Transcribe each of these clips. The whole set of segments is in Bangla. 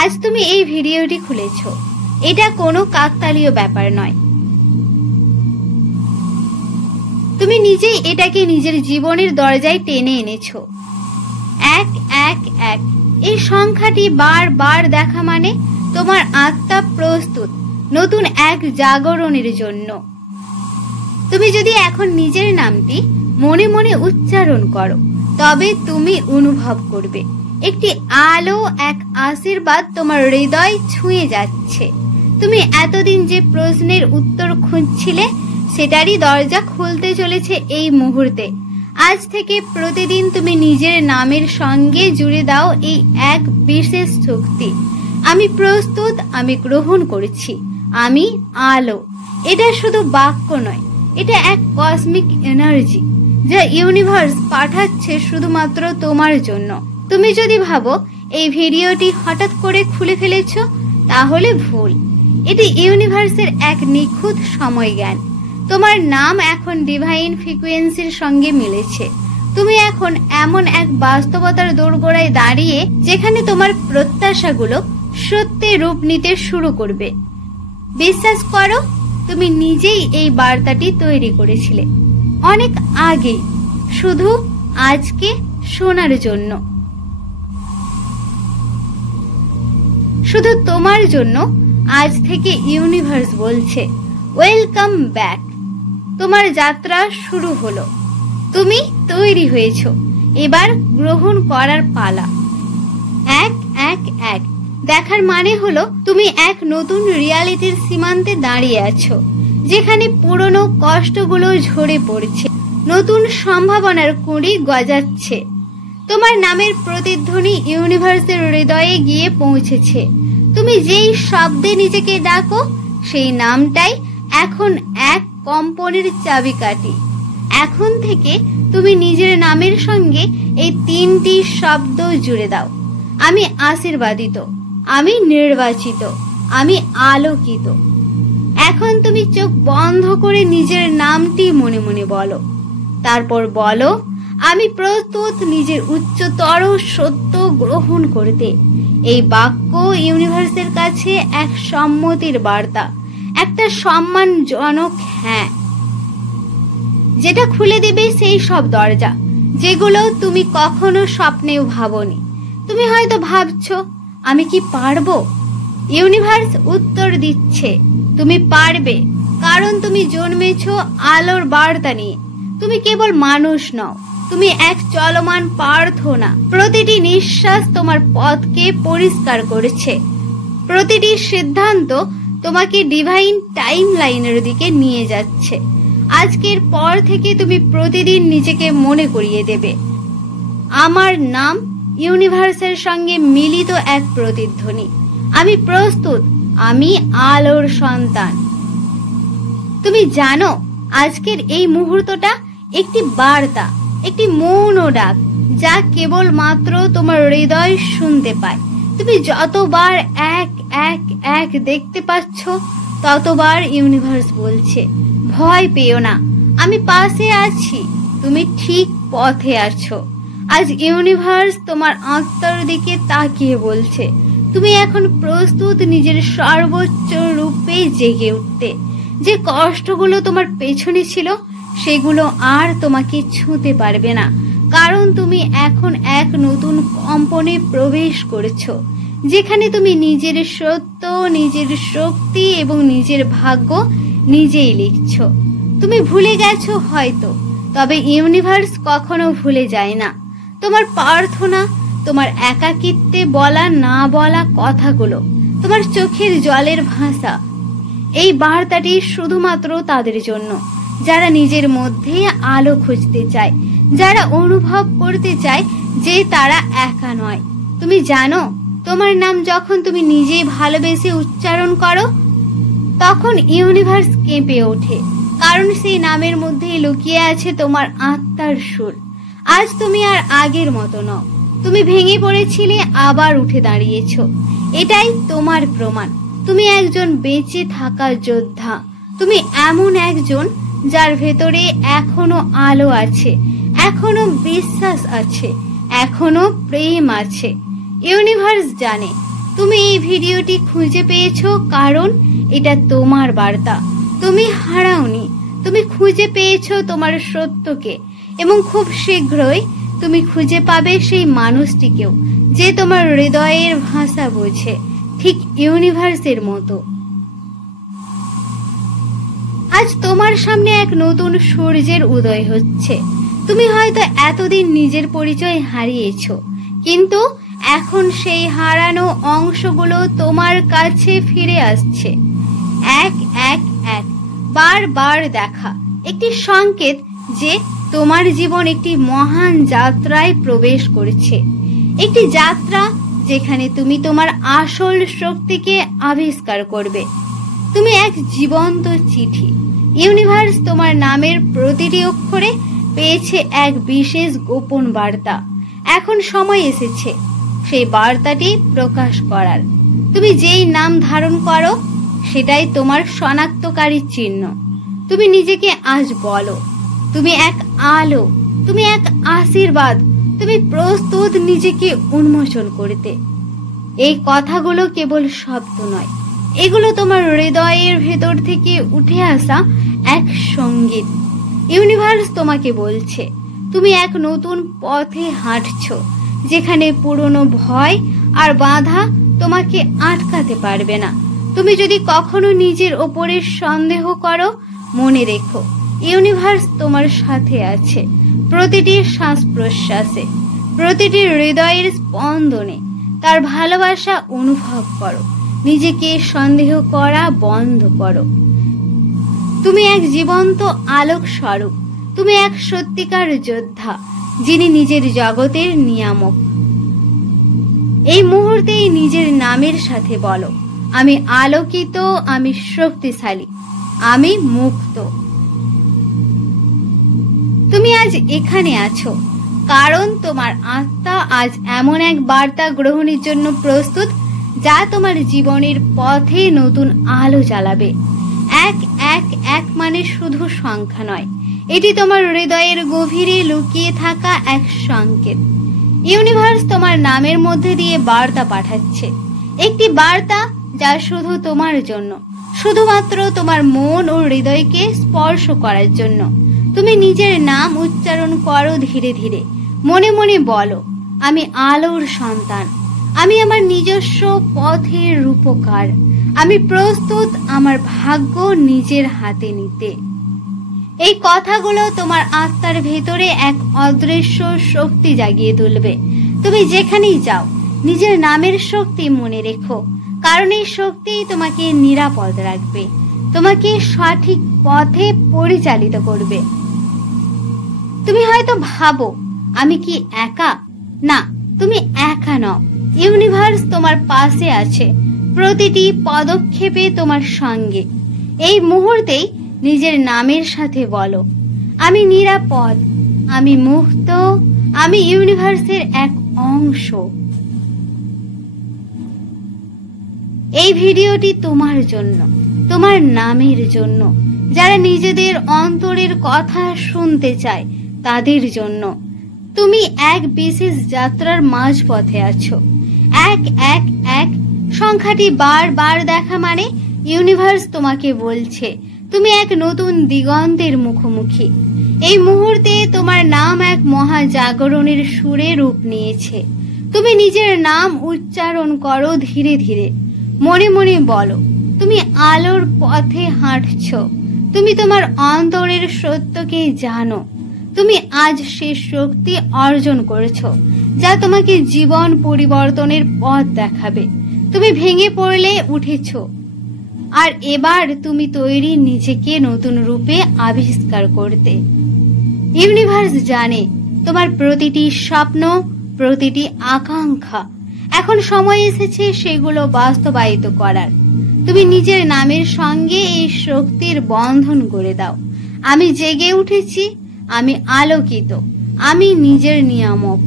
আজ তুমি এই ভিডিওটি খুলেছো, এটা কোনো কাকতালীয় ব্যাপার নয়। তুমি নিজেই এটাকে নিজের জীবনের দরজায় টেনে এনেছো। 111 এই সংখ্যাটি বারবার দেখা মানে তোমার আত্মা প্রস্তুত নতুন এক জাগরণের জন্য। তুমি যদি এখন নিজের নামটি মনে মনে উচ্চারণ করো, তবে তুমি অনুভব করবে একটি আলো, এক আশীর্বাদ তোমার হৃদয় ছুঁয়ে যাচ্ছে। তুমি এতদিন যে প্রশ্নের উত্তর খুঁজছিলে, সেটারই দরজা খুলতে চলেছে এই মুহূর্তে। আজ থেকে প্রতিদিন তুমি নিজের নামের সঙ্গে জুড়ে দাও এই এক বিশেষ শক্তি। আমি প্রস্তুত, আমি গ্রহণ করছি, আমি আলো। এটা শুধু বাক্য নয়, এটা এক কসমিক এনার্জি যা ইউনিভার্স পাঠাচ্ছে শুধুমাত্র তোমার জন্য। তুমি যদি ভাবো এই ভিডিওটি হঠাৎ করে খুলে ফেলেছ, তাহলে ভুল। এটি ইউনিভার্সের এক নিখুঁত সময় জ্ঞান। তোমার নাম এখন ডিভাইন ফ্রিকোয়েন্সির সঙ্গে মিলেছে। তুমি এখন এমন এক বাস্তবতার দোরগোড়ায় দাঁড়িয়ে যেখানে তোমার প্রত্যাশাগুলো সত্যি রূপ নিতে শুরু করবে। বিশ্বাস করো, তুমি নিজেই এই বার্তাটি তৈরি করেছিলে অনেক আগে, শুধু আজকে শোনার জন্য। শুধু তোমার জন্য আজ থেকে ইউনিভার্স বলছে, ওয়েলকাম ব্যাক। তোমার যাত্রা শুরু হলো। তুমি তৈরি হয়েছ, এবার গ্রহণ করার পালা। 111 দেখার মানে হলো তুমি এক নতুন রিয়ালিটির সীমান্তে দাঁড়িয়ে আছো, যেখানে পুরনো কষ্টগুলো ঝরে পড়ছে, নতুন সম্ভাবনার কুঁড়ি গজাচ্ছে। তোমার নামের প্রতিধ্বনি ইউনিভার্সের হৃদয়ে গিয়ে পৌঁছেছে। তুমি যেই শব্দে নিজেকে ডাকো, সেই নামটাই এখন এক কম্পনের চাবিকাঠি। এখন থেকে তুমি নিজের নামের সঙ্গে এই 3টি শব্দ জুড়ে দাও। আমি আশীর্বাদিত, আমি নির্বাচিত, আমি আলোকিত। এখন তুমি চোখ বন্ধ করে নিজের নামটি মনে মনে বলো। তারপর বলো, আমি প্রস্তুত নিজের উচ্চতর সত্য গ্রহণ করতে। এই বাক্য ইউনিভার্সের কাছে এক সম্মতির বার্তা, একটা সম্মানজনক হ্যাঁ, যেটা খুলে দেবে সেই সব দরজা যেগুলো তুমি কখনো স্বপ্নেও ভাবোনি। তুমি হয়তো ভাবছো, আমি কি পারবো? ইউনিভার্স উত্তর দিচ্ছে, তুমি পারবে, কারণ তুমি জন্মেছো আলোর বার্তা নিয়ে। তুমি কেবল মানুষ নও, তুমি এক চলমান প্রার্থনা। প্রতিটি নিঃশ্বাস তোমার পথকে পরিষ্কার করেছে, প্রতিটি সিদ্ধান্ত তোমাকে ডিভাইন টাইম লাইনের দিকে নিয়ে যাচ্ছে। আজকের পর থেকে তুমি প্রতিদিন নিজেকে মনে করিয়ে দেবে, আমার নাম ইউনিভার্সের সঙ্গে মিলিত এক প্রতিধ্বনি। আমি প্রস্তুত, আমি আলোর সন্তান। তুমি জানো, আজকের এই মুহূর্তটা একটি বার্তা, একটি মৌন ডাক, যা কেবল মাত্র তোমার হৃদয় শুনতে পায়। তুমি যতবার 111 দেখতে পাচ্ছ, ততবার ইউনিভার্স বলছে, ভয় পেও না, আমি পাশে আছি, তুমি ঠিক পথে আছো। আজ ইউনিভার্স তোমার আত্মার দিকে তাকিয়ে বলছে, তুমি এখন প্রস্তুত নিজের সর্বোচ্চ রূপে জেগে উঠতে। যে কষ্টগুলো তোমার পেছনে ছিল, সেগুলো আর তোমাকে ছুঁতে পারবে না, কারণ তুমি এখন এক নতুন কম্পনে প্রবেশ করেছো, যেখানে তুমি নিজের সত্য, নিজের শক্তি এবং নিজের ভাগ্য নিজেই লিখছো। তুমি ভুলে গেছো হয়তো, তবে ইউনিভার্স কখনো ভুলে যায় না। তোমার প্রার্থনা, তোমার একাকিত্বে বলা না বলা কথাগুলো, তোমার চোখের জলের ভাষা, এই বার্তাটি শুধুমাত্র তাদের জন্য যারা নিজের মধ্যে আলো খুঁজতে চায়, যারা অনুভব করতে চায় যে তারা একা নয়। তুমি জানো, তোমার নাম যখন তুমি নিজেই ভালোবেসে উচ্চারণ করো, তখন ইউনিভার্স কেঁপে ওঠে, কারণ সেই নামের মধ্যেই লুকিয়ে আছে তোমার আত্মার সুর। আজ তুমি আর আগের মতো নও। তুমি ভেঙে পড়েছিলে, আবার উঠে দাঁড়িয়েছো। এটাই তোমার প্রমাণ। তুমি একজন বেঁচে থাকা যোদ্ধা। তুমি এমন একজন যার ভেতরে এখনো আলো আছে, এখনো বিশ্বাস আছে, এখনো প্রেম আছে। ইউনিভার্স জানে তুমি এই ভিডিওটি খুঁজে পেয়েছো কারণ এটা তোমার বার্তা। তুমি হারাওনি, তুমি খুঁজে পেয়েছো তোমার সত্যকে, এবং খুব শীঘ্রই তুমি খুঁজে পাবে সেই মানুষটিকেও যে তোমার হৃদয়ের ভাষা বোঝে, ঠিক ইউনিভার্সের মতো। আজ তোমার সামনে এক নতুন সূর্যের উদয় হচ্ছে। তুমি হয়তো এতদিন নিজের পরিচয় হারিয়েছো, কিন্তু এখন সেই হারানো অংশগুলো তোমার কাছে ফিরে আসছে। এক এক এক বারবার দেখা একটি সংকেত যে তোমার জীবন একটি মহান যাত্রায় প্রবেশ করেছে। একটি যাত্রা যেখানে তুমি তোমার আসল শক্তিকে আবিষ্কার করবে। তুমি এক জীবন্ত চিঠি। ইউনিভার্স তোমার নামের প্রতিটি অক্ষরে পেয়েছে এক বিশেষ গোপন বার্তা। এখন সময় এসেছে সেই বার্তাটি প্রকাশ করার। তুমি যেই নাম ধারণ করো সেটাই তোমার শনাক্তকারী চিহ্ন। তুমি নিজেকে আজ বলো, তুমি এক আলো, তুমি এক আশীর্বাদ, তুমি প্রস্তুত নিজেকে উন্মোচন করতে। এই কথাগুলো কেবল শব্দ নয়, এগুলো তোমার হৃদয়ের ভেতর থেকে উঠে আসা এক সঙ্গীত। ইউনিভার্স তোমাকে বলছে তুমি এক নতুন পথে হাঁটছো, যেখানে পুরনো ভয় আর বাধা তোমাকে আটকাতে পারবে না। তুমি যদি কখনো নিজের ওপরে সন্দেহ করো, মনে রেখো ইউনিভার্স তোমার সাথে আছে। প্রতিটি শ্বাস প্রশ্বাসে, প্রতিটি হৃদয়ের স্পন্দনে তার ভালোবাসা অনুভব করো। নিজেকে সন্দেহ করা বন্ধ করো। তুমি এক জীবন্ত আলোক স্বরূপ। তুমি এক সত্যিকার যোদ্ধা, যিনি নিজের জগতের নিয়ামক। এই মুহূর্তেই নিজের নামের সাথে বলো, আমি আলোকিত, আমি শক্তিশালী, আমি মুক্ত। তুমি আজ এখানে আছো কারণ তোমার আত্মা আজ এমন এক বার্তা গ্রহণের জন্য প্রস্তুত যা তোমার জীবনের পথে নতুন আলো জ্বালাবে। এক এক এক মানে শুধু সংখ্যা নয়, এটি তোমার হৃদয়ের গভীরে লুকিয়ে থাকা এক সংকেত। ইউনিভার্স তোমার নামের মধ্যে দিয়ে বার্তা পাঠাচ্ছে, একটি বার্তা যা শুধু তোমার জন্য, শুধুমাত্র তোমার মন ও হৃদয়কে স্পর্শ করার জন্য। তুমি নিজের নাম উচ্চারণ করো ধীরে ধীরে, মনে মনে বলো, আমি আলোর সন্তান, আমি আমার নিজস্ব পথের রূপকার, আমি প্রস্তুত আমার ভাগ্য নিজের হাতে নিতে। এই কথাগুলো তোমার আত্মার ভেতরে এক অদৃশ্য শক্তি জাগিয়ে তুলবে। তুমি যেখানেই যাও নিজের নামের শক্তি মনে রেখো, কারণ এই শক্তি তোমাকে নিরাপদ রাখবে, তোমাকে সঠিক পথে পরিচালিত করবে। তুমি হয়তো ভাবো, আমি কি একা? না, তুমি একা নও। ইউনিভার্স তোমার পাশে আছে, প্রতিটি পদক্ষেপে তোমার সঙ্গে। এই মুহূর্তেই নিজের নামের সাথে বলো, আমি নিরাপদ, আমি মুক্ত, আমি ইউনিভার্সের এক অংশ। এই ভিডিওটি তোমার জন্য, তোমার নামের জন্য, যারা নিজেদের অন্তরের কথা শুনতে চায় তাদের জন্য। তুমি এক বিশেষ যাত্রার মাঝপথে আছো। এক এক এক সংখ্যাটি বারবার দেখা মানে ইউনিভার্স তোমাকে বলছে তুমি এক নতুন দিগন্তের মুখোমুখি। এই মুহূর্তে তোমার নাম এক মহাজাগরণের সুরে রূপ নিয়েছে। তুমি নিজের নাম উচ্চারণ করো ধীরে ধীরে, মনে মনে বলো, তুমি আলোর পথে হাঁটছো। তুমি তোমার অন্তরের সত্যকে জানো। তুমি আজ সে শক্তি অর্জন করেছো যা তোমাকে জীবন পরিবর্তনের পথ দেখাবে। তুমি ভেঙে পড়লে উঠেছো, আর এবার তুমি তৈরি নিজেকে নতুন রূপে আবিষ্কার করতে। ইউনিভার্স জানে তোমার প্রতিটি স্বপ্ন, প্রতিটি আকাঙ্ক্ষা। এখন সময় এসেছে সেগুলো বাস্তবায়িত করার। তুমি নিজের নামের সঙ্গে এই শক্তির বন্ধন গড়ে দাও। আমি জেগে উঠেছি, আমি আলোকিত, আমি নিজের নিয়ামক।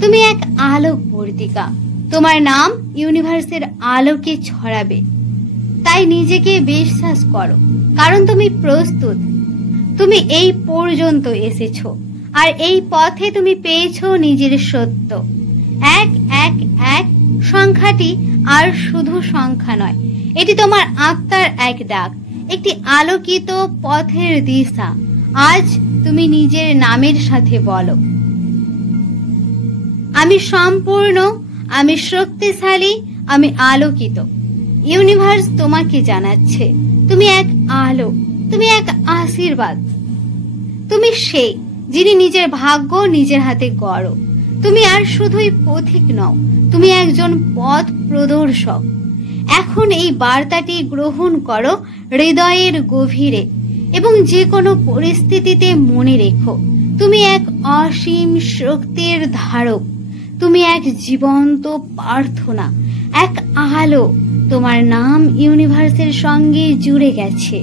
তুমি এক আলোক বর্তিকা। তোমার নাম ইউনিভার্সের আলোকে ছড়াবে। তাই নিজেকে বিশ্বাস করো, কারণ তুমি প্রস্তুত। তুমি এই পর্যন্ত এসেছো, আর এই পথে তুমি পেয়েছো নিজের সত্য। এক এক এক সংখ্যাটি আর শুধু সংখ্যা নয়, এটি তোমার আত্মার এক ডাক, একটি আলোকিত পথের দিশা। আজ তুমি নিজের নামের সাথে বলো, আমি সম্পূর্ণ, আমি শক্তিশালী, আমি আলোকিত। ইউনিভার্স তোমাকে জানাচ্ছে তুমি এক আলো, তুমি এক আশীর্বাদ। তুমি সেই যিনি নিজের ভাগ্য নিজের হাতে গড়ো। তুমি আর শুধুই পথিক নও, তুমি একজন পথ প্রদর্শক। এখন এই বার্তাটি গ্রহণ করো হৃদয়ের গভীরে এবং যে কোনো পরিস্থিতিতে মনে রেখো, তুমি এক অসীম শক্তির ধারক, তুমি এক জীবন্ত প্রার্থনা, এক আলো। তোমার নাম ইউনিভার্সের সঙ্গে জুড়ে গেছে।